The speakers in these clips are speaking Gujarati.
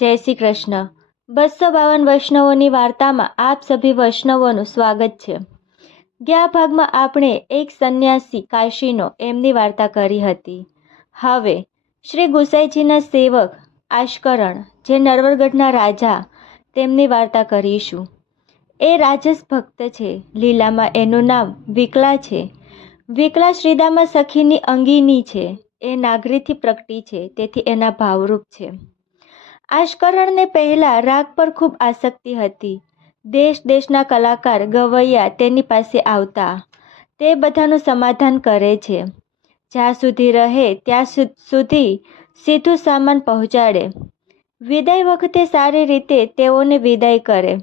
જય શ્રી કૃષ્ણ. બસો બાવન વૈષ્ણવોની વાર્તામાં આપ સભી વૈષ્ણવોનું સ્વાગત છે. ગયા ભાગમાં આપણે એક સંન્યાસી કાશીનો એમની વાર્તા કરી હતી. હવે શ્રી ગુસાઈજીના સેવક આશ્કરણ, જે નરવરગઢના રાજા, તેમની વાર્તા કરીશું. એ રાજસ ભક્ત છે, લીલામાં એનું નામ વિકલા છે. વિકલા શ્રીદામા સખીની અંગીની છે. એ નાગરીથી પ્રગટી છે, તેથી એના ભાવરૂપ છે. આશ્કરણને પહેલાં રાગ પર ખૂબ આસક્તિ હતી. દેશ દેશના કલાકાર ગવૈયા તેની પાસે આવતા. તે બધાનું સમાધાન કરે છે. જ્યાં સુધી રહે ત્યાં સુધી સીધું સામાન પહોંચાડે. વિદાય વખતે સારી રીતે તેઓને વિદાય કરે.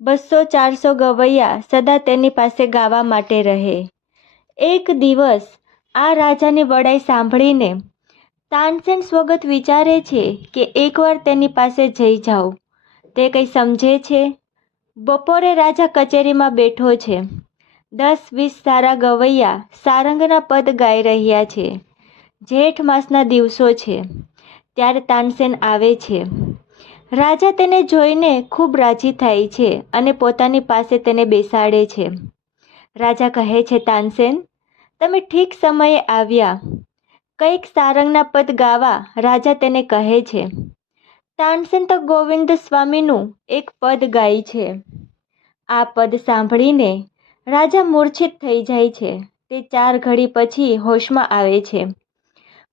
બસો ચારસો ગવૈયા સદા તેની પાસે ગાવા માટે રહે. એક દિવસ આ રાજાની વડાઈ સાંભળીને તાનસેન સ્વગત વિચારે છે કે એકવાર તેની પાસે જઈ જાઉં તે કંઈ સમજે છે? બપોરે રાજા કચેરીમાં બેઠો છે. દસ વીસ સારા ગવૈયા સારંગના પદ ગાઈ રહ્યા છે. જેઠ માસના દિવસો છે. ત્યારે તાનસેન આવે છે. રાજા તેને જોઈને ખૂબ રાજી થાય છે અને પોતાની પાસે તેને બેસાડે છે. રાજા કહે છે, તાનસેન, તમે ઠીક સમયે આવ્યા. કંઈક સારંગના પદ ગાવા રાજા તેને કહે છે, તાનસેન તો ગોવિંદ સ્વામીનું એક પદ ગાય છે. આ પદ સાંભળીને રાજા મૂર્છિત થઈ જાય છે. તે ચાર ઘડી પછી હોશમાં આવે છે.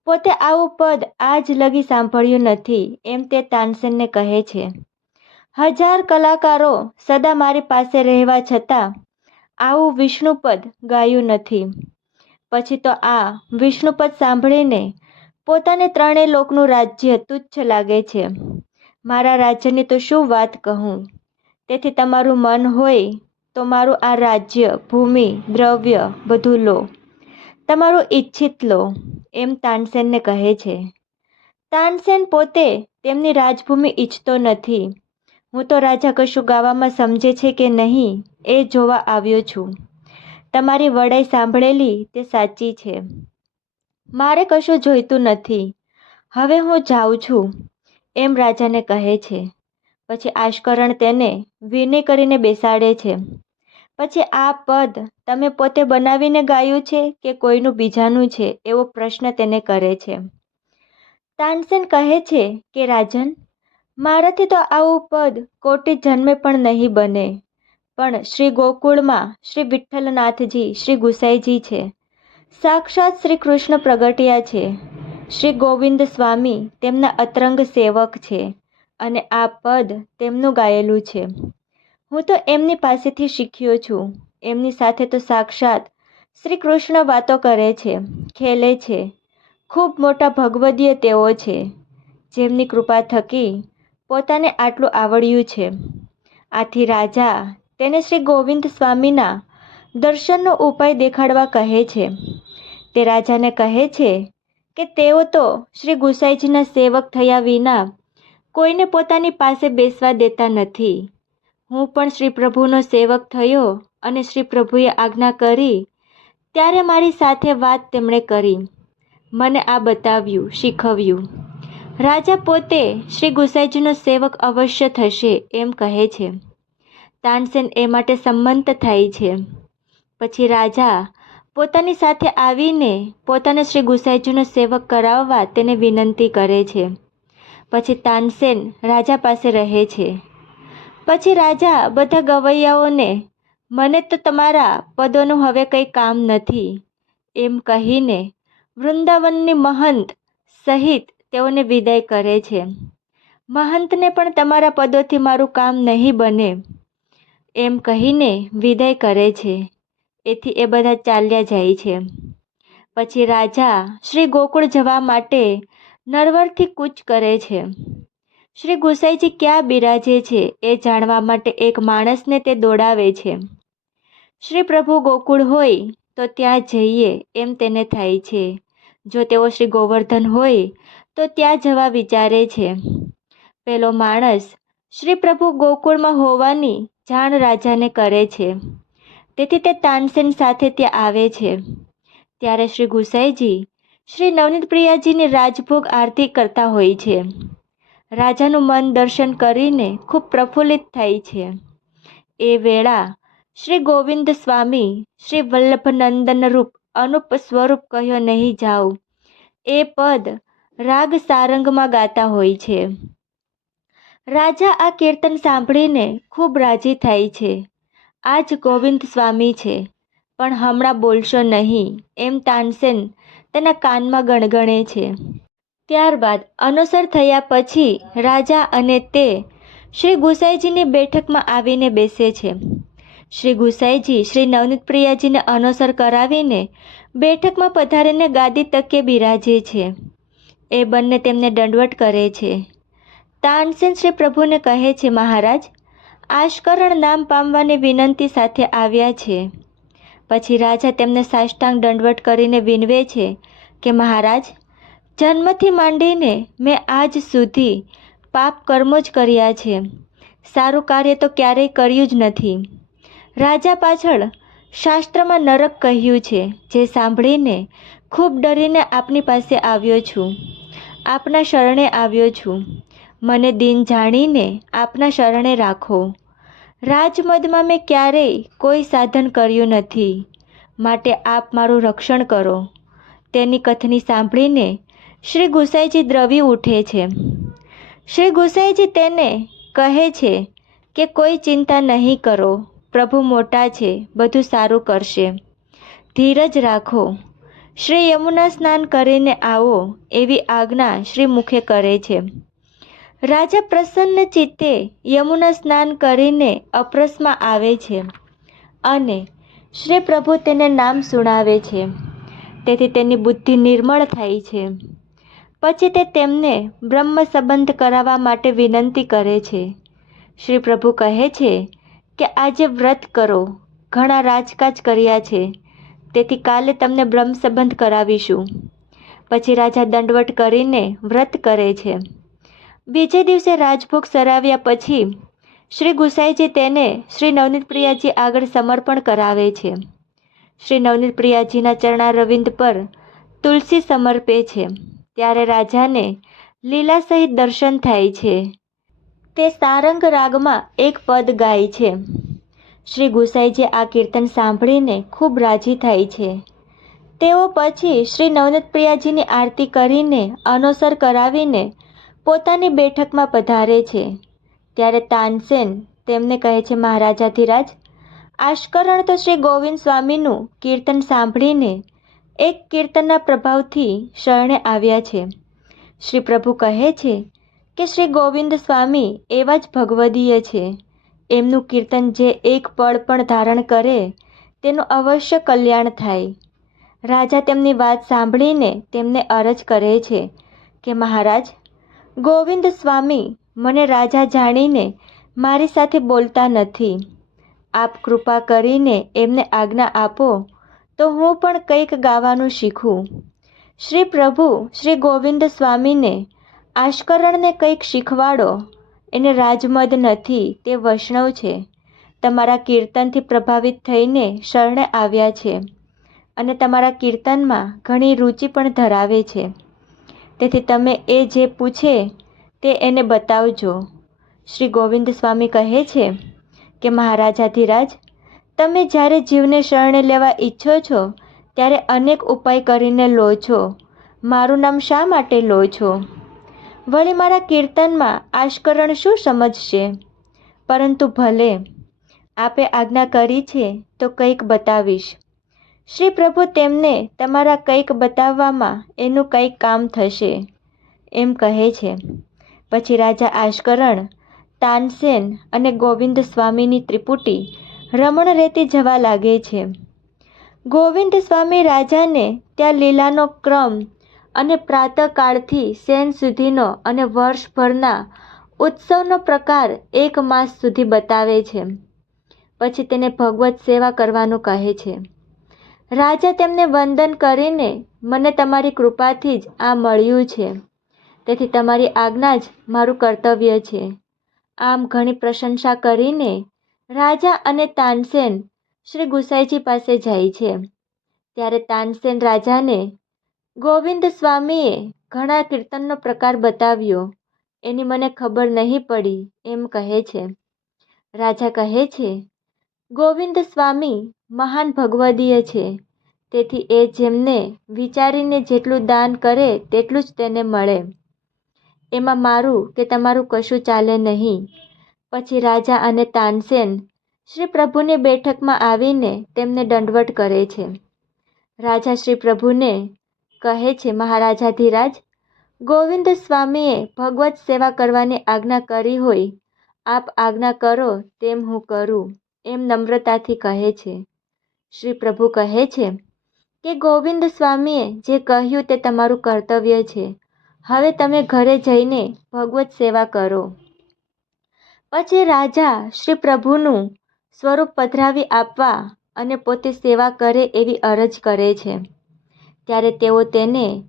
પોતે આવું પદ આજ લગી સાંભળ્યું નથી એમ તે તાનસેનને કહે છે. હજાર કલાકારો સદા મારી પાસે રહેવા છતાં આવું વિષ્ણુપદ ગાયું નથી. પછી તો આ વિષ્ણુપદ સાંભળીને પોતાને ત્રણેય લોકનું રાજ્ય તુચ્છ લાગે છે. મારા રાજ્યની તો શું વાત કહું? તેથી તમારું મન હોય તો મારું આ રાજ્ય, ભૂમિ, દ્રવ્ય બધું લો. તમારું ઈચ્છિત લો, એમ તાનસેનને કહે છે. તાનસેન પોતે તેમની રાજભૂમિ ઈચ્છતો નથી. હું તો રાજા કશું ગાવામાં સમજે છે કે નહીં એ જોવા આવ્યો છું. તમારી વડાઈ સાંભળેલી તે સાચી છે. મારે કશું જોઈતું નથી. હવે હું જાઉં છું, એમ રાજાને કહે છે. પછી આશ્કરણ તેને વિનય કરીને બેસાડે છે. પછી આ પદ તમે પોતે બનાવીને ગાયું છે કે કોઈનું બીજાનું છે એવો પ્રશ્ન તેને કરે છે. તાનસેન કહે છે કે, રાજન, મારાથી તો આવું પદ કોટી જન્મે પણ નહીં બને. પણ શ્રી ગોકુળમાં શ્રી વિઠ્ઠલનાથજી, શ્રી ગુસાઈજી છે. સાક્ષાત શ્રી કૃષ્ણ પ્રગટ્યા છે. શ્રી ગોવિંદ સ્વામી તેમના અતરંગ સેવક છે અને આ પદ તેમનું ગાયેલું છે. હું તો એમની પાસેથી શીખ્યો છું. એમની સાથે તો સાક્ષાત શ્રી કૃષ્ણ વાતો કરે છે, ખેલે છે. ખૂબ મોટા ભગવદીય તેઓ છે. જેમની કૃપા થકી પોતાને આટલું આવડ્યું છે. આથી રાજા તેને શ્રી ગોવિંદ સ્વામીના દર્શનનો ઉપાય દેખાડવા કહે છે. તે રાજાને કહે છે કે તેઓ તો શ્રી ગુસાઈજીના સેવક થયા વિના કોઈને પોતાની પાસે બેસવા દેતા નથી. હું પણ શ્રી પ્રભુનો સેવક થયો અને શ્રી પ્રભુએ આજ્ઞા કરી, ત્યારે મારી સાથે વાત તેમણે કરી. મને આ બતાવ્યું, શીખવ્યું. રાજા પોતે શ્રી ગુસાઈજીનો સેવક અવશ્ય થશે એમ કહે છે. તાનસેન એ માટે સંમત થાય છે. પછી રાજા પોતાની સાથે આવીને પોતાને શ્રી ગુસાઈજીનો સેવક કરાવવા તેને વિનંતી કરે છે. પછી તાનસેન રાજા પાસે રહે છે. પછી રાજા બધા ગવૈયાઓને, મને તો તમારા પદોનું હવે કંઈ કામ નથી. એમ કહીને વૃંદાવનની મહંત સહિત તેઓને વિદાય કરે છે. મહંતને પણ તમારા પદોથી મારું કામ નહીં બને. એમ કહીને વિદાય કરે છે. એથી એ બધા ચાલ્યા જાય છે. પછી રાજા શ્રી ગોકુળ જવા માટે નરવરથી કૂચ કરે છે. શ્રી ગુસાઈજી ક્યાં બિરાજે છે એ જાણવા માટે એક માણસને તે દોડાવે છે. શ્રી પ્રભુ ગોકુળ હોય તો ત્યાં જઈએ એમ તેને થાય છે. જો તેઓ શ્રી ગોવર્ધન હોય તો ત્યાં જવા વિચારે છે. પેલો માણસ શ્રી પ્રભુ ગોકુળમાં હોવાની જાણ રાજાને કરે છે. તેથી તે તાનસેન સાથે ત્યાં આવે છે. ત્યારે શ્રી ગુસાઈજી શ્રી નવનીત પ્રિયાજીની રાજભોગ આરતી કરતા હોય છે. રાજાનું મન દર્શન કરીને ખૂબ પ્રફુલ્લિત થાય છે. એ વેળા શ્રી ગોવિંદ સ્વામી શ્રી વલ્લભનંદન રૂપ અનુપ સ્વરૂપ કહ્યો નહીં જાઉં. એ પદ રાગ સારંગમાં ગાતા હોય છે. રાજા આ કીર્તન સાંભળીને ખૂબ રાજી થાય છે. આ જ ગોવિંદ સ્વામી છે. પણ હમણાં બોલશો નહીં, એમ તાનસેન તેના કાનમાં ગણગણે છે. ત્યારબાદ અનુસર થયા પછી રાજા અને તે શ્રી ગુસાઈજીની બેઠકમાં આવીને બેસે છે. શ્રી ગુસાઈજી શ્રી નવનીત પ્રિયાજીને અનુસર કરાવીને બેઠકમાં પધારીને ગાદી તકે બિરાજે છે. એ બંને તેમને દંડવટ કરે છે. તાનસેન શ્રી પ્રભુને કહે છે, મહારાજ, આશકરણ નામ પામવાની વિનંતી સાથે આવ્યા છે. પછી રાજા તેમને સાષ્ટાંગ દંડવટ કરીને વિનવે છે કે, મહારાજ, જન્મથી માંડીને મેં આજ સુધી પાપ કર્મો જ કર્યા છે. સારું કાર્ય તો ક્યારેય કર્યું જ નથી. રાજા પાછળ શાસ્ત્રમાં નરક કહ્યું છે, જે સાંભળીને ખૂબ ડરીને આપની પાસે આવ્યો છું. આપના શરણે આવ્યો છું. મને દિન જાણીને આપના શરણે રાખો. રાજમદમાં મેં ક્યારેય કોઈ સાધન કર્યું નથી. માટે આપ મારું રક્ષણ કરો. તેની કથની સાંભળીને શ્રી ગુસાઈજી દ્રવી ઉઠે છે. શ્રી ગુસાઈજી તેને કહે છે કે કોઈ ચિંતા નહીં કરો. પ્રભુ મોટા છે, બધું સારું કરશે. ધીરજ રાખો. શ્રી યમુના સ્નાન કરીને આવો એવી આજ્ઞા શ્રી મુખે કરે છે. રાજા પ્રસન્ન ચિત્તે યમુના સ્નાન કરીને અપ્રસમાં આવે છે અને શ્રી પ્રભુ તેને નામ સુણાવે છે. તેથી તેની બુદ્ધિ નિર્મળ થાય છે. પછી તે તેમને બ્રહ્મ સંબંધ કરાવવા માટે વિનંતી કરે છે. શ્રી પ્રભુ કહે છે કે આજે વ્રત કરો. ઘણા રાજકાજ કર્યા છે. તેથી કાલે તમને બ્રહ્મ સંબંધ કરાવીશું. પછી રાજા દંડવટ કરીને વ્રત કરે છે. બીજે દિવસે રાજભોગ સરાવ્યા પછી શ્રી ગુસાઈજી તેને શ્રી નવનીત પ્રિયાજી આગળ સમર્પણ કરાવે છે. શ્રી નવનીત પ્રિયાજીના ચરણારવિંદ પર તુલસી સમર્પે છે. ત્યારે રાજાને લીલા સહિત દર્શન થાય છે. તે સારંગ રાગમાં એક પદ ગાય છે. શ્રી ગુસાઈજી આ કીર્તન સાંભળીને ખૂબ રાજી થાય છે. તેઓ પછી શ્રી નવનીત પ્રિયાજીની આરતી કરીને અનુસર કરાવીને પોતાની બેઠકમાં પધારે છે. ત્યારે તાનસેન તેમને કહે છે મહારાજાધિરાજ આશ્કરણ તો શ્રી ગોવિંદ સ્વામીનું કીર્તન સાંભળીને એક કીર્તનના પ્રભાવથી શરણે આવ્યા છે. શ્રી પ્રભુ કહે છે કે શ્રી ગોવિંદ સ્વામી એવા જ ભગવદીય છે. એમનું કીર્તન જે એક પળ પણ ધારણ કરે, તેનું અવશ્ય કલ્યાણ થાય. રાજા તેમની વાત સાંભળીને તેમને અરજ કરે છે કે, મહારાજ ગોવિંદ સ્વામી મને રાજા જાણીને મારી સાથે બોલતા નથી. આપ કૃપા કરીને એમને આજ્ઞા આપો, તો હું પણ કંઈક ગાવાનું શીખું. શ્રી પ્રભુ, શ્રી ગોવિંદ સ્વામીને આશ્કરણને કંઈક શીખવાડો. એને રાજમદ નથી, તે વૈષ્ણવ છે. તમારા કીર્તનથી પ્રભાવિત થઈને શરણે આવ્યા છે. અને તમારા કીર્તનમાં ઘણી રુચિ પણ ધરાવે છે. તેથી તમે એ જે પૂછે તે એને બતાવજો. શ્રી ગોવિંદ સ્વામી કહે છે કે મહારાજાધિરાજ તમે જ્યારે જીવને શરણે લેવા ઈચ્છો છો, ત્યારે અનેક ઉપાય કરીને લો છો. મારું નામ શા માટે લો છો? વળી મારા કીર્તનમાં આશ્કરણ શું સમજશે? પરંતુ ભલે, આપે આજ્ઞા કરી છે તો કંઈક બતાવીશ. શ્રી પ્રભુ તેમને તમારા કંઈક બતાવવામાં એનું કંઈક કામ થશે, એમ કહે છે. પછી રાજા આશ્કરણ, તાનસેન અને ગોવિંદ સ્વામીની ત્રિપુટી રમણ રેતી જવા લાગે છે. ગોવિંદ સ્વામી રાજાને ત્યાં લીલાનો ક્રમ અને પ્રાતઃકાળથી સેન સુધીનો અને વર્ષભરના ઉત્સવનો પ્રકાર એક માસ સુધી બતાવે છે. પછી તેને ભગવત સેવા કરવાનું કહે છે. રાજા તેમને વંદન કરીને મને તમારી કૃપાથી જ આ મળ્યું છે. તેથી તમારી આજ્ઞા જ મારું કર્તવ્ય છે. આમ ઘણી પ્રશંસા કરીને રાજા અને તાનસેન શ્રી ગુસાઈજી પાસે જાય છે. ત્યારે તાનસેન રાજાને ગોવિંદ સ્વામીએ ઘણા કીર્તનનો પ્રકાર બતાવ્યો. એની મને ખબર નહીં પડી એમ કહે છે. રાજા કહે છે, ગોવિંદ સ્વામી મહાન ભગવદીય છે. તેથી એ જેમને વિચારીને જેટલું દાન કરે તેટલું જ તેને મળે. એમાં મારું કે તમારું કશું ચાલે નહીં. પછી રાજા અને તાનસેન શ્રી પ્રભુની બેઠકમાં આવીને તેમને દંડવટ કરે છે. રાજા શ્રી પ્રભુને કહે છે, મહારાજાધિરાજ, ગોવિંદ સ્વામીએ ભગવત સેવા કરવાની આજ્ઞા કરી હોય, આપ આજ્ઞા કરો તેમ હું કરું, એમ નમ્રતાથી કહે છે. શ્રી પ્રભુ કહે છે કે ગોવિંદ સ્વામીએ જે કહ્યું તે તમારું કર્તવ્ય છે. હવે તમે ઘરે જઈને ભગવત સેવા કરો. પછી રાજા શ્રી પ્રભુનું સ્વરૂપ પધરાવી આપવા અને પોતે સેવા કરે એવી અરજ કરે છે. ત્યારે તેઓ તેને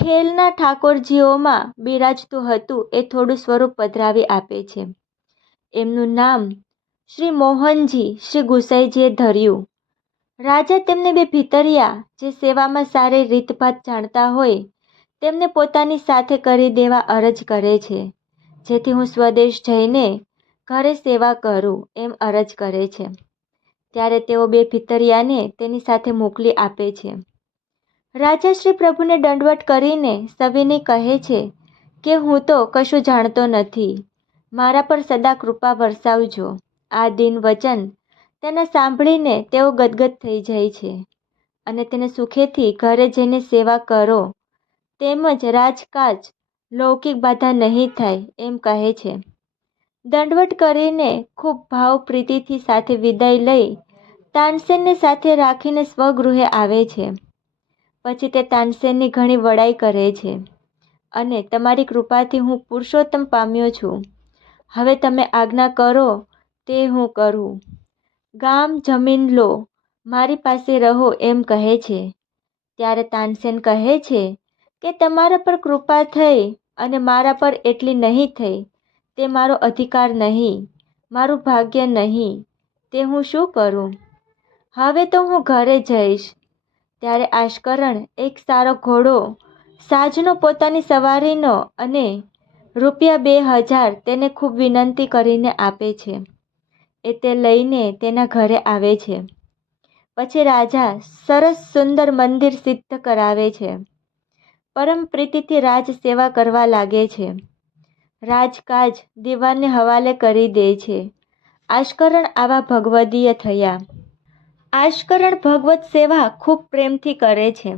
ખેલના ઠાકોરજીઓમાં બિરાજતું હતું એ થોડું સ્વરૂપ પધરાવી આપે છે. એમનું નામ શ્રી મોહનજી શ્રી ગુસાઈજીએ ધર્યું. રાજા તેમને બે ભીતરિયા, જે સેવામાં સારી રીતભાત જાણતા હોય, તેમને પોતાની સાથે કરી દેવા અરજ કરે છે. જેથી હું સ્વદેશ જઈને ઘરે સેવા કરું, એમ અરજ કરે છે. ત્યારે તેઓ બે ભીતરિયાને તેની સાથે મોકલી આપે છે. રાજા શ્રી પ્રભુને દંડવટ કરીને સવિની કહે છે કે, હું તો કશું જાણતો નથી. મારા પર સદા કૃપા વરસાવજો. આ દિન વચન તેને સાંભળીને તેઓ ગદગદ થઈ જાય છે અને તેને સુખેથી ઘરે જઈને સેવા કરો. તેમજ રાજકાજ લૌકિક બાધા નહીં થાય એમ કહે છે. દંડવટ કરીને ખૂબ ભાવ પ્રીતિથી સાથે વિદાય લઈ તાનસેનને સાથે રાખીને સ્વગૃહે આવે છે. પછી તે તાનસેનની ઘણી વડાઈ કરે છે અને તમારી કૃપાથી હું પુરુષોત્તમ પામ્યો છું. હવે તમે આજ્ઞા કરો તે હું કરું. ગામ જમીન લો, મારી પાસે રહો એમ કહે છે. ત્યારે તાનસેન કહે છે કે તમારા પર કૃપા થઈ અને મારા પર એટલી નહીં થઈ, તે મારો અધિકાર નહીં, મારું ભાગ્ય નહીં, તે હું શું કરું? હવે તો હું ઘરે જઈશ. ત્યારે આશ્કરણ એક સારો ઘોડો સાજનો પોતાની સવારીનો અને રૂપિયા બે હજાર તેને ખૂબ વિનંતી કરીને આપે છે. એ તે લઈને તેના ઘરે આવે છે. પછી રાજા સરસ સુંદર મંદિર સિદ્ધ કરાવે છે. પરમ પ્રીતિથી રાજ સેવા કરવા લાગે છે. રાજકાજ દીવાનને હવાલે કરી દે છે. આશ્કરણ આવા ભગવદીય થયા. આશ્કરણ ભગવત સેવા ખૂબ પ્રેમથી કરે છે.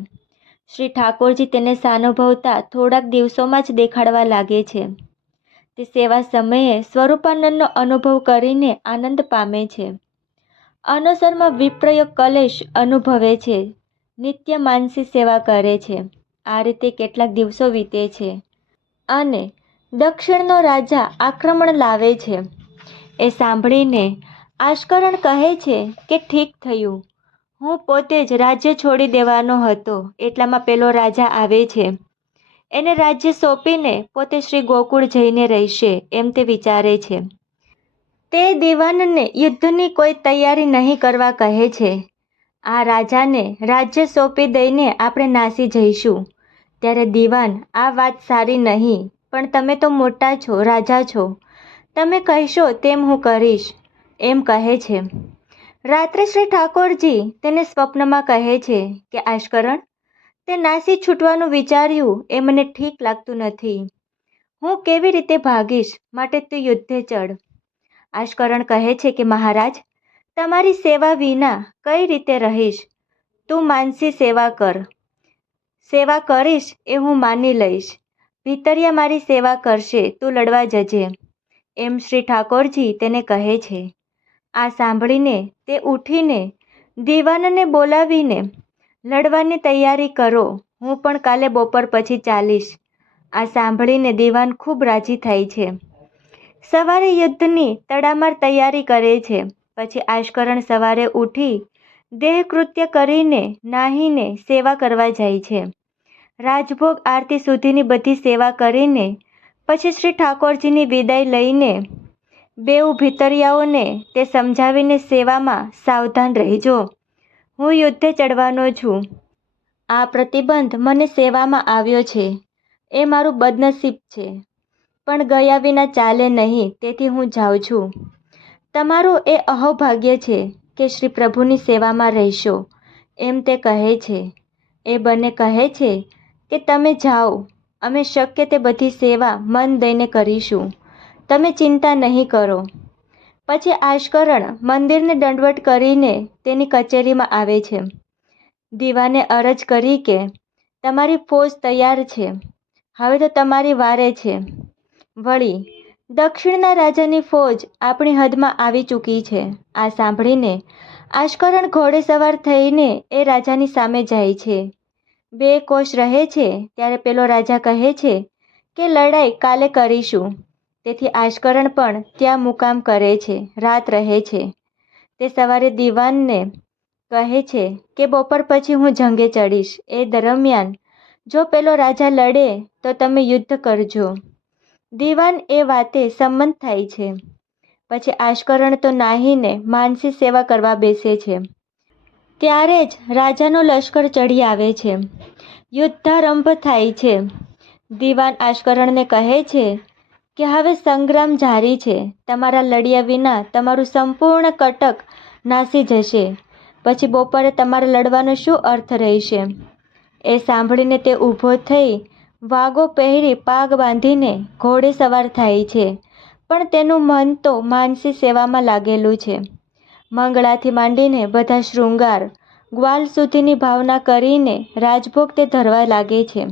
શ્રી ઠાકોરજી તેને સાનુભવતા થોડાક દિવસોમાં જ દેખાડવા લાગે છે. તે સેવા સમયે સ્વરૂપાનંદનો અનુભવ કરીને આનંદ પામે છે. અનસરમાં વિપ્રયોગ કલેશ અનુભવે છે. નિત્ય માનસી સેવા કરે છે. આ રીતે કેટલાક દિવસો વીતે છે. અને દક્ષિણનો રાજા આક્રમણ લાવે છે. એ સાંભળીને આશ્કરણ કહે છે કે ઠીક થયું. હું પોતે જ રાજ્ય છોડી દેવાનો હતો. એટલામાં પેલો રાજા આવે છે. એને રાજ્ય સોંપીને પોતે શ્રી ગોકુળ જઈને રહેશે એમ તે વિચારે છે. તે દિવાનને યુદ્ધની કોઈ તૈયારી નહીં કરવા કહે છે. આ રાજાને રાજ્ય સોંપી દઈને આપણે નાસી જઈશું. ત્યારે દીવાન, આ વાત સારી નહીં, પણ તમે તો મોટા છો, રાજા છો. તમે કહેશો તેમ હું કરીશ, એમ કહે છે. રાત્રે શ્રી ઠાકોરજી તેને સ્વપ્નમાં કહે છે કે, આશ્કરણ તે નાસી છૂટવાનું વિચાર્યું, એ મને ઠીક લાગતું નથી. હું કેવી રીતે ભાગીશ? માટે તું યુદ્ધે ચડ આશ્કરણ કહે છે કે, મહારાજ, તમારી સેવા વિના કઈ રીતે રહીશ? તું માનસી સેવા કર. સેવા કરીશ એ હું માની લઈશ. ભીતરિયા મારી સેવા કરશે, તું લડવા જજે. એમ શ્રી ઠાકોરજી તેને કહે છે. આ સાંભળીને તે ઉઠીને દીવાનને બોલાવીને લડવાની તૈયારી કરો. હું પણ કાલે બપોર પછી ચાલીશ. આ સાંભળીને દીવાન ખૂબ રાજી થાય છે. સવારે યુદ્ધની તડામાર તૈયારી કરે છે. પછી આશકરણ સવારે ઉઠી દેહકૃત્ય કરીને નાહીને સેવા કરવા જાય છે. રાજભોગ આરતી સુધીની બધી સેવા કરીને પછી શ્રી ઠાકોરજીની વિદાય લઈને બેઉ ભીતરિયાઓને તે સમજાવીને સેવામાં સાવધાન રહેજો. હું યુદ્ધે ચડવાનો છું. આ પ્રતિબંધ મને સેવામાં આવ્યો છે. એ મારું બદનસીબ છે. પણ ગયા વિના ચાલે નહીં, તેથી હું જાઉં છું. તમારું એ અહોભાગ્ય છે કે શ્રી પ્રભુની સેવામાં રહેશો, એમ તે કહે છે. એ બંને કહે છે કે તમે જાઓ, અમે શક્ય તે બધી સેવા મન દઈને કરીશું. તમે ચિંતા નહીં કરો. પછી આશ્કરણ મંદિરને દંડવટ કરીને તેની કચેરીમાં આવે છે. દીવાને અરજ કરી કે, તમારી ફોજ તૈયાર છે. હવે તો તમારી વારે છે. વળી, દક્ષિણના રાજાની ફોજ આપણી હદમાં આવી ચૂકી છે. આ સાંભળીને આશ્કરણ ઘોડે સવાર થઈને એ રાજાની સામે જાય છે. બે કોષ રહે છે ત્યારે પેલો રાજા કહે છે કે, લડાઈ કાલે કરીશું. તેથી આશ્કરણ પણ ત્યાં મુકામ કરે છે, રાત રહે છે. તે સવારે દીવાનને કહે છે કે, બપોર પછી હું જંગે ચડીશ. એ દરમિયાન જો પેલો રાજા લડે, તો તમે યુદ્ધ કરજો. દીવાન એ વાતે સંમત થાય છે. પછી આશ્કરણ તો નાહીને માનસી સેવા કરવા બેસે છે. ત્યારે જ રાજાનો લશ્કર ચડી આવે છે. યુદ્ધારંભ થાય છે. દીવાન આશ્કરણને કહે છે કે હવે સંગ્રામ જારી છે. તમારા લડ્યા વિના તમારું સંપૂર્ણ કટક નાસી જશે. પછી બપોરે તમારે લડવાનો શું અર્થ રહેશે? એ સાંભળીને તે ઊભો થઈ વાગો પહેરી પાગ બાંધીને ઘોડે સવાર થાય છે. પણ તેનું મન તો માનસી સેવામાં લાગેલું છે. મંગળાથી માંડીને બધા શૃંગાર, ગ્વાલ સુધીની ભાવના કરીને રાજભોગ તે ધરવા લાગે છે.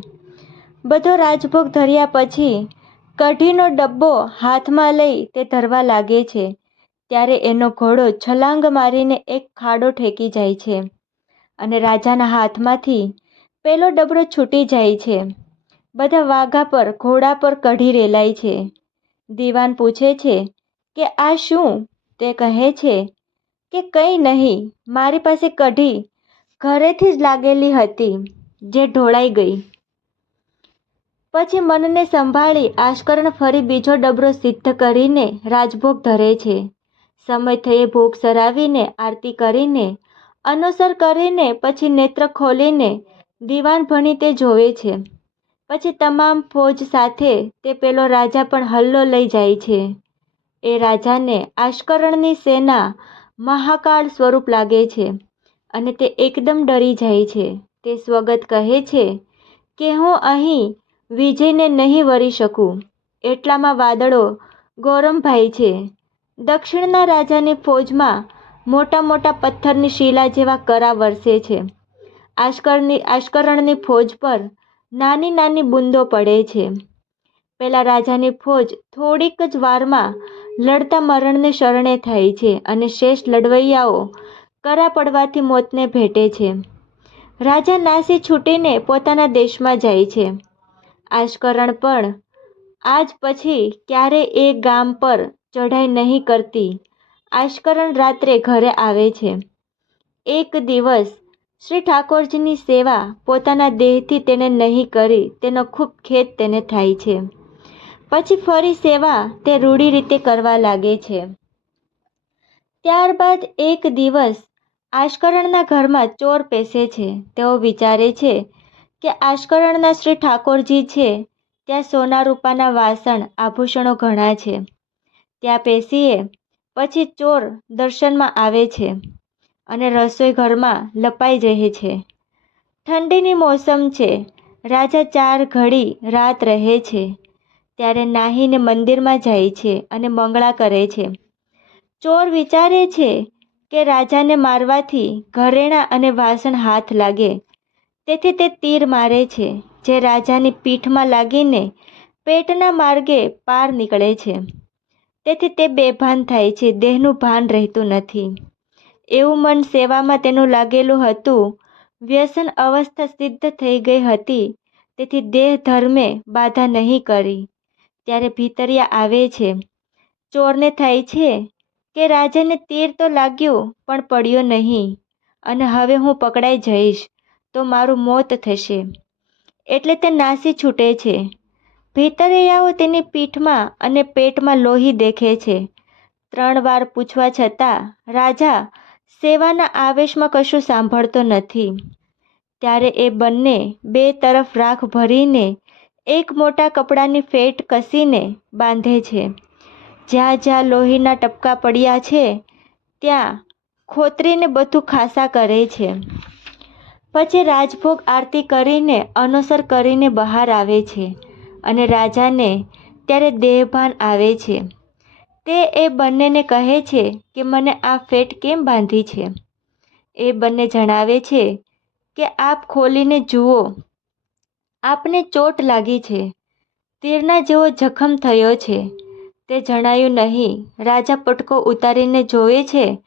બધો રાજભોગ ધર્યા પછી કઢીનો ડબ્બો હાથમાં લઈ તે ધરવા લાગે છે. ત્યારે એનો ઘોડો છલાંગ મારીને એક ખાડો ઠેકી જાય છે અને રાજાના હાથમાંથી પેલો ડબરો છૂટી જાય છે. બધા વાઘા પર, ઘોડા પર કઢી રેલાય છે. દીવાન પૂછે છે કે આ શું? તે કહે છે કે કંઈ નહીં, મારી પાસે કઢી ઘરેથી જ લાગેલી હતી, જે ઢોળાઈ ગઈ. પછી મનને સંભાળી આશ્કરણ ફરી બીજો ડબરો સિદ્ધ કરીને રાજભોગ ધરે છે. સમય થયે ભોગ સરાવીને આરતી કરીને, અનુસર કરીને પછી નેત્ર ખોલીને દીવાન ભણી તે જોવે છે. પછી તમામ ફોજ સાથે તે પેલો રાજા પણ હલ્લો લઈ જાય છે. એ રાજાને આશ્કરણની સેના મહાકાળ સ્વરૂપ લાગે છે અને તે એકદમ ડરી જાય છે. તે સ્વગત કહે છે કે, હું અહીં વિજયને નહીં વરી શકું. એટલામાં વાદળો ગોરમભાઈ છે. દક્ષિણના રાજાની ફોજમાં મોટા મોટા પથ્થરની શિલા જેવા કરા વરસે છે. આશ્કરની, આશ્કરણની ફોજ પર નાની નાની બૂંદો પડે છે. પેલા રાજાની ફોજ થોડીક જ વારમાં લડતા મરણને શરણે થાય છે અને શેષ લડવૈયાઓ કરા પડવાથી મોતને ભેટે છે. રાજા નાસી છૂટીને પોતાના દેશમાં જાય છે. આશ્કરણ પણ. આજ પછી ક્યારે એ ગામ પર ચઢાઈ નહીં કરતી. આશ્કરણ રાત્રે ઘરે આવે છે. એક દિવસ શ્રી ઠાકોરજીની સેવા પોતાના દેહથી તેને નહીં કરી, તેનો ખૂબ ખેદ તેને થાય છે. પછી ફરી સેવા તે રૂઢી રીતે કરવા લાગે છે. ત્યારબાદ એક દિવસ આશ્કરણના ઘરમાં ચોર પેસે છે. તેઓ વિચારે છે કે આશ્કરણના શ્રી ઠાકોરજી છે, ત્યાં સોના રૂપાના વાસણ, આભૂષણો ઘણા છે. ત્યાં પેશીએ, પછી ચોર દર્શનમાં આવે છે અને રસોઈ ઘરમાં લપાઈ રહે છે. ઠંડીની મોસમ છે, રાજા ચાર ઘડી રાત રહે છે, ત્યારે નાહીને મંદિરમાં જાય છે અને મંગળા કરે છે. ચોર વિચારે છે કે રાજાને મારવાથી ઘરેણાં અને વાસણ હાથ લાગે તેથી તે તીર મારે છે, જે રાજાની પીઠમાં લાગીને પેટના માર્ગે પાર નીકળે છે. તેથી તે બેભાન થાય છે, દેહનું ભાન રહેતું નથી. એવું મન સેવામાં તેનું લાગેલું હતું. વ્યસન અવસ્થા સિદ્ધ થઈ ગઈ હતી. તેથી દેહ ધર્મે બાધા નહીં કરી. ત્યારે ભીતરિયા આવે છે. ચોરને થાય છે કે રાજાને તીર તો લાગ્યું, પણ પડ્યો નહીં. અને હવે હું પકડાઈ જઈશ. તો મારું મોત થશે. એટલે તે નાસી છૂટે છે. ભીતરિયાઓ તેની પીઠમાં અને પેટમાં લોહી દેખે છે. ત્રણ વાર પૂછવા છતાં, રાજા, સેવાના આવેશમાં કશું સાંભળતો નથી. ત્યારે એ બંને બે તરફ રાખ ભરીને એક મોટા કપડાની ફેટ કસીને બાંધે છે. જ્યાં જ્યાં લોહીના ટપકા પડ્યા છે, ત્યાં ખોતરીને બધું ખાસા કરે છે. પછી રાજભોગ આરતી કરીને, અનુસર કરીને બહાર આવે છે અને રાજાને ત્યારે દેહભાન આવે છે. તે એ બંનેને કહે છે કે, મને આ ફેટ કેમ બાંધી છે? એ બંને જણાવે છે કે, આપ ખોલીને જુઓ, આપને ચોટ લાગી છે. તીરના જેવો જખમ થયો છે. તે જણાયું નહીં. રાજા પટકો ઉતારીને જોવે છે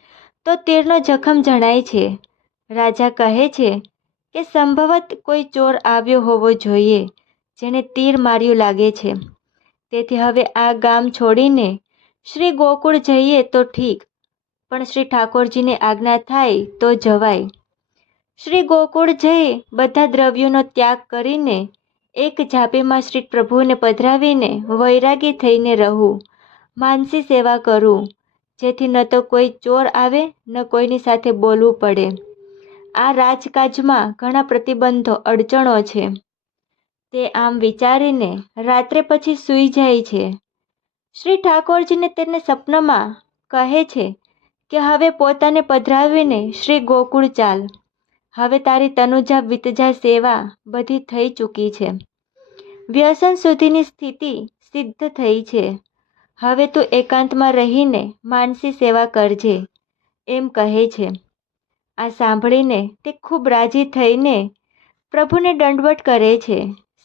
તો તીરનો જખમ જણાય છે. રાજા કહે છે કે સંભવત કોઈ ચોર આવ્યો હોવો જોઈએ જેને તીર માર્યું લાગે છે. તેથી હવે આ ગામ છોડીને શ્રી ગોકુળ જઈએ તો ઠીક, પણ શ્રી ઠાકોરજીની આજ્ઞા થાય તો જવાય. શ્રી ગોકુળ જઈ બધા દ્રવ્યોનો ત્યાગ કરીને એક જાપીમાં શ્રી પ્રભુને પધરાવીને વૈરાગી થઈને રહું, માનસી સેવા કરું, જેથી ન તો કોઈ ચોર આવે, ન કોઈની સાથે બોલવું પડે. આ રાજકાજમાં ઘણા પ્રતિબંધો, અડચણો છે. તે આમ વિચારીને રાત્રે પછી સૂઈ જાય છે. શ્રી ઠાકોરજીને તેને સપનામાં કહે છે કે હવે પોતાને પધરાવીને શ્રી ગોકુળ ચાલ. હવે તારી તનુજા વિતજા સેવા બધી થઈ ચૂકી છે. વ્યસન સુધીની સ્થિતિ સિદ્ધ થઈ છે. હવે તું એકાંતમાં રહીને માનસી સેવા કરજે, એમ કહે છે. આ સાંભળીને તે ખૂબ રાજી થઈને પ્રભુને દંડવટ કરે છે.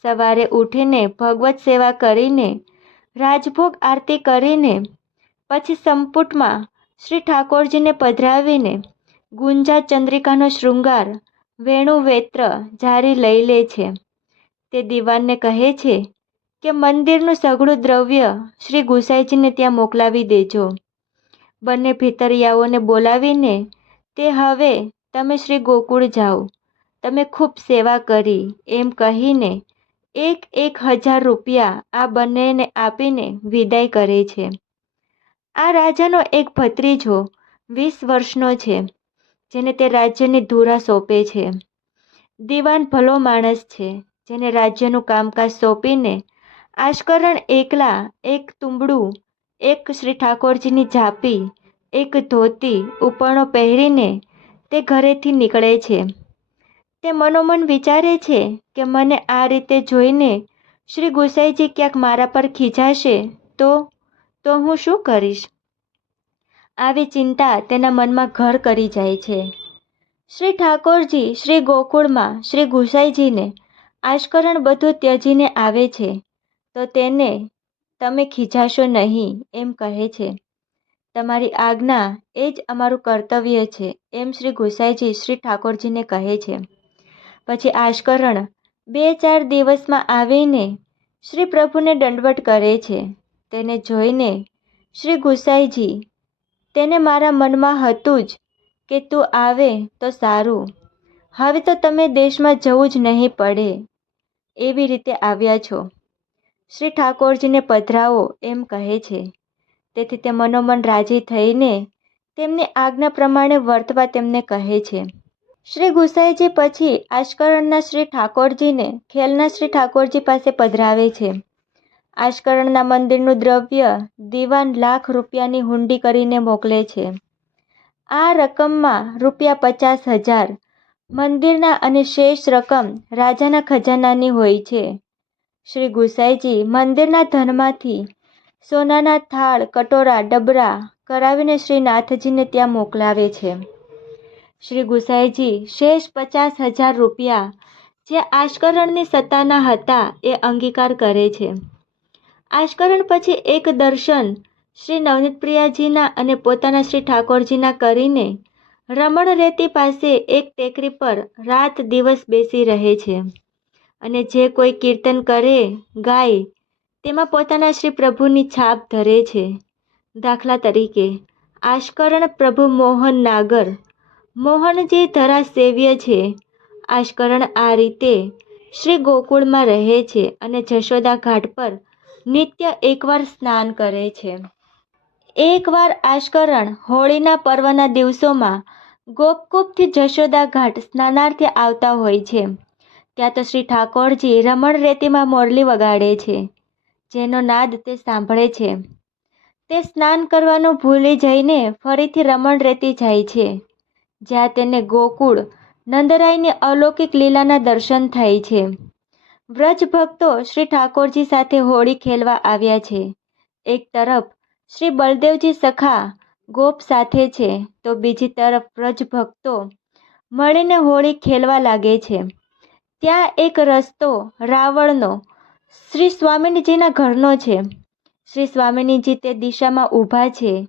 સવારે ઉઠીને ભગવત સેવા કરીને રાજભોગ આરતી કરીને પછી સંપુટમાં શ્રી ઠાકોરજીને પધરાવીને ગુંજા ચંદ્રિકાનો શૃંગાર વેણુ વેત્ર જારી લઈ લે છે. તે દીવાનને કહે છે કે મંદિરનું સઘળું દ્રવ્ય શ્રી ગુસાઈજીને ત્યાં મોકલાવી દેજો. બંને ભીતરિયાઓને બોલાવીને તે હવે તમે શ્રી ગોકુળ જાઓ. તમે ખૂબ સેવા કરી. એમ કહીને એક એક હજાર રૂપિયા આ બંનેને આપીને વિદાય કરે છે. આ રાજાનો એક ભત્રીજો વીસ વર્ષનો છે, જેને તે રાજ્યની ધૂરા સોંપે છે. દીવાન ભલો માણસ છે, જેને રાજ્યનું કામકાજ સોંપીને આશ્કરણ એકલા એક તુંબડું, એક શ્રી ઠાકોરજીની ઝાપી એક ધોતી ઉપરણો પહેરીને તે ઘરેથી નીકળે છે. તે મનોમન વિચારે છે કે મને આ રીતે જોઈને શ્રી ગુસાઈજી ક્યાંક મારા પર ખીજાશે તો તો હું શું કરીશ? આવી ચિંતા તેના મનમાં ઘર કરી જાય છે. શ્રી ઠાકોરજી શ્રી ગોકુળમાં શ્રી ગુસાઈજીને આશ્કરણ બધું ત્યજીને આવે છે. તો તેને, તમે ખીજાશો નહીં, એમ કહે છે. તમારી આજ્ઞા એ જ અમારું કર્તવ્ય છે, એમ શ્રી ગુસાઈજી, શ્રી ઠાકોરજીને કહે છે. પછી આશ્કરણ, બે ચાર દિવસમાં આવીને શ્રી પ્રભુને દંડવટ કરે છે. તેને જોઈને શ્રી ગુસાઈજી, તેને મારા મનમાં હતું જ કે તું આવે તો સારું. હવે તો તમે દેશમાં જવું જ નહીં પડે. એવી રીતે આવ્યા છો. શ્રી ઠાકોરજીને પધરાવો એમ કહે છે. તેથી તે મનોમન રાજી થઈને તેમની આજ્ઞા પ્રમાણે વર્તવા તેમને કહે છે. શ્રી ગુસાઈજી પછી આશ્કરણના શ્રી ઠાકોરજીને ખેલના શ્રી ઠાકોરજી પાસે પધરાવે છે. આશ્કરણના મંદિરનું દ્રવ્ય દીવાન લાખ રૂપિયાની હુંડી કરીને મોકલે છે. આ રકમમાં રૂપિયા પચાસ હજાર મંદિરના અને શેષ રકમ રાજાના ખજાનાની હોય છે. શ્રી ગુસાઈજી મંદિરના ધનમાંથી સોનાના થાળ, કટોરા, ડબરા કરાવીને શ્રી નાથજીને ત્યાં મોકલાવે છે. શ્રી ગુસાઈજી શેષ પચાસ હજાર રૂપિયા જે આશ્કરણની સત્તાના હતા એ અંગીકાર કરે છે. આશ્કરણ પછી એક દર્શન શ્રી નવનીતપ્રિયાજીના અને પોતાના શ્રી ઠાકોરજીના કરીને રમણ રેતી પાસે એક ટેકરી પર રાત દિવસ બેસી રહે છે અને જે કોઈ કીર્તન કરે, ગાય તેમાં પોતાના શ્રી પ્રભુની છાપ ધરે છે. દાખલા તરીકે, આશ્કરણ પ્રભુ મોહન નાગર. મોહનજી ધરા સેવ્ય છે. આશ્કરણ આ રીતે શ્રી ગોકુળમાં રહે છે અને જશોદા ઘાટ પર નિત્ય એકવાર સ્નાન કરે છે. એકવાર આશ્કરણ હોળીના પર્વના દિવસોમાં ગોપકુપથી જશોદા ઘાટ સ્નાનાર્થે આવતા હોય છે. ત્યાં તો શ્રી ઠાકોરજી રમણ રેતીમાં મોરલી વગાડે છે. જેનો નાદ તે સાંભળે છે. તે સ્નાન કરવાનું ભૂલી જઈને ફરીથી રમણ રેતી જાય છે, જ્યાં તેને ગોકુળ, નંદરાયની અલૌકિક લીલાના દર્શન થાય છે. વ્રજ ભક્તો શ્રી ઠાકોરજી સાથે હોળી ખેલવા આવ્યા છે. એક તરફ શ્રી બળદેવજી સખા ગોપ સાથે છે, તો બીજી તરફ વ્રજ ભક્તો મળીને હોળી ખેલવા લાગે છે. ત્યાં એક રસ્તો રાવણનો શ્રી સ્વામિનીજીના ઘરનો છે. શ્રી સ્વામિનીજી તે દિશામાં ઊભા છે.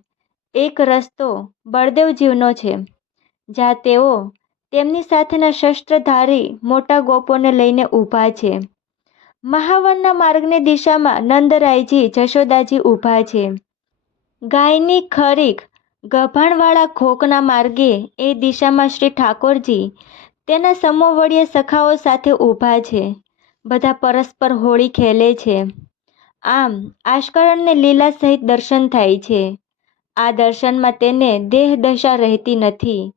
એક રસ્તો બળદેવજીવનો છે. જ્યાં તેઓ તેમની સાથેના શસ્ત્રધારી મોટા ગોપોને લઈને ઊભા છે. મહાવનના માર્ગની દિશામાં નંદરાયજી, જશોદાજી ઊભા છે. ગાયની ખરીક ગભાણવાળા ખોકના માર્ગે એ દિશામાં શ્રી ઠાકોરજી તેના સમોવડીય સખાઓ સાથે ઊભા છે. બધા પરસ્પર હોળી ખેલે છે. આમ આશ્કરણને લીલા સહિત દર્શન થાય છે. આ દર્શનમાં તેને દેહ દશા રહેતી નથી.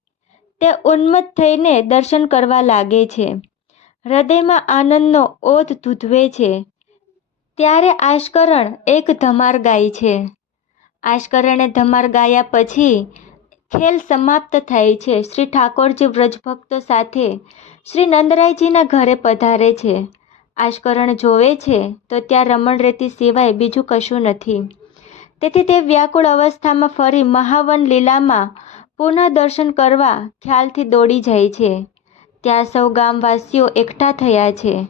તે ઉન્મત્ત થઈને દર્શન કરવા લાગે છે. હૃદયમાં આનંદનો ઓત ધૂધવે છે. ત્યારે આશ્કરણ એક ધમાર ગાય છે. આશ્કરણે ધમાર ગાયા પછી ખેલ સમાપ્ત થાય છે. શ્રી ઠાકોરજી વ્રજભક્તો સાથે શ્રી નંદરાયજીના ઘરે પધારે છે. આશ્કરણ જોવે છે, તો ત્યાં રમણ રેતી સિવાય બીજું કશું નથી. તેથી તે વ્યાકુળ અવસ્થામાં ફરી મહાવન લીલામાં પુનઃ દર્શન કરવા ખ્યાલથી દોડી જાય છે. ત્યાં સૌ ગામવાસીઓ એકઠા થયા છે.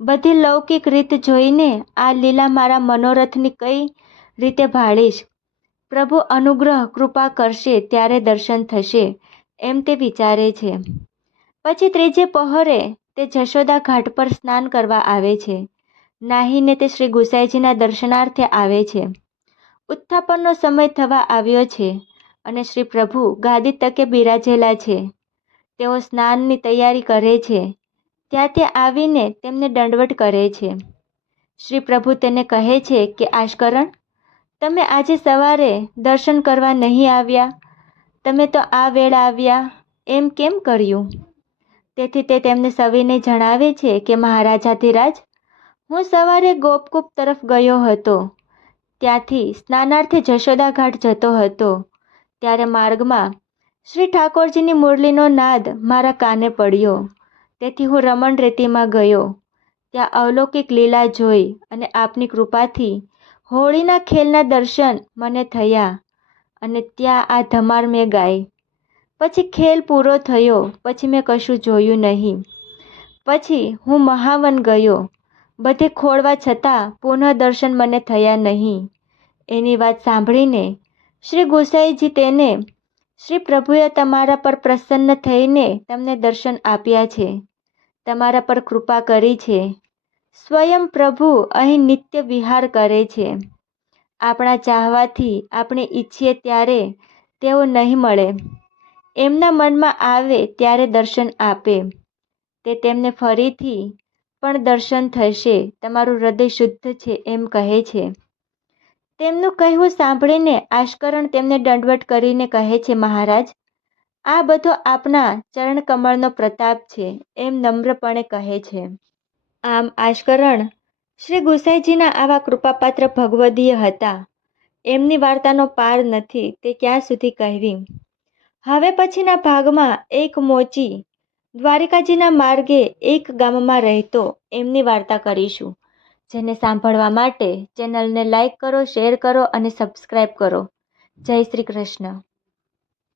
બધી લૌકિક રીત જોઈને આ લીલા મારા મનોરથની કઈ રીતે ભાળીશ? પ્રભુ અનુગ્રહ, કૃપા કરશે, ત્યારે દર્શન થશે, એમ તે વિચારે છે. પછી ત્રીજે પહોરે તે જશોદા ઘાટ પર સ્નાન કરવા આવે છે. નાહીને તે શ્રી ગુસાઈજીના દર્શનાર્થે આવે છે. ઉત્થાપનનો સમય થવા આવ્યો છે અને શ્રી પ્રભુ ગાદી તકે બિરાજેલા છે. તેઓ સ્નાનની તૈયારી કરે છે. ત્યાં તે આવીને તેમને દંડવટ કરે છે. શ્રી પ્રભુ તેને કહે છે કે, આશકરણ, તમે આજે સવારે દર્શન કરવા નહીં આવ્યા? તમે તો આ વેળા આવ્યા. એમ કેમ કર્યું? તેથી તે તેમને સવિને જણાવે છે કે મહારાજાધિરાજ, હું સવારે ગોપકૂપ તરફ ગયો હતો. ત્યાંથી સ્નાનાર્થે જશોદા ઘાટ જતો હતો. ત્યારે માર્ગમાં શ્રી ઠાકોરજીની મુરલીનો નાદ મારા કાને પડ્યો. તેથી હું રમણ રેતીમાં ગયો. ત્યાં અવલૌકિક લીલા જોઈ અને આપની કૃપાથી હોળીના ખેલના દર્શન મને થયા અને ત્યાં આ ધમાર મેં ગાઈ. પછી ખેલ પૂરો થયો. પછી મેં કશું જોયું નહીં. પછી હું મહાવન ગયો. બધે ખોળવા છતાં પુનઃ દર્શન મને થયા નહીં. એની વાત સાંભળીને શ્રી ગોસાઈજી તેને, શ્રી પ્રભુએ તમારા પર પ્રસન્ન થઈને તમને દર્શન આપ્યા છે. તમારા પર કૃપા કરી છે. સ્વયં પ્રભુ અહીં નિત્ય વિહાર કરે છે. આપણા ચાહવાથી આપણે ઈચ્છીએ ત્યારે તેઓ નહીં મળે. એમના મનમાં આવે ત્યારે દર્શન આપે. તે તેમને ફરીથી, પણ દર્શન થશે, તમારું હૃદય શુદ્ધ છે, એમ કહે છે. તેમનું કહેવું સાંભળીને આશ્કરણ તેમને દંડવટ કરીને કહે છે, મહારાજ, આ બધો આપના ચરણકમળનો પ્રતાપ છે, એમ નમ્રપણે કહે છે. આમ આશ્કરણ શ્રી ગુસાઈજીના આવા કૃપાપાત્ર ભગવદીય હતા. એમની વાર્તાનો પાર નથી તે ક્યાં સુધી કહેવી? હવે પછીના ભાગમાં એક મોચી દ્વારિકાજીના માર્ગે એક ગામમાં રહેતો એમની વાર્તા કરીશું. જેને સાંભળવા માટે ચેનલને લાઈક કરો, શેર કરો અને સબસ્ક્રાઈબ કરો. જય શ્રી કૃષ્ણ.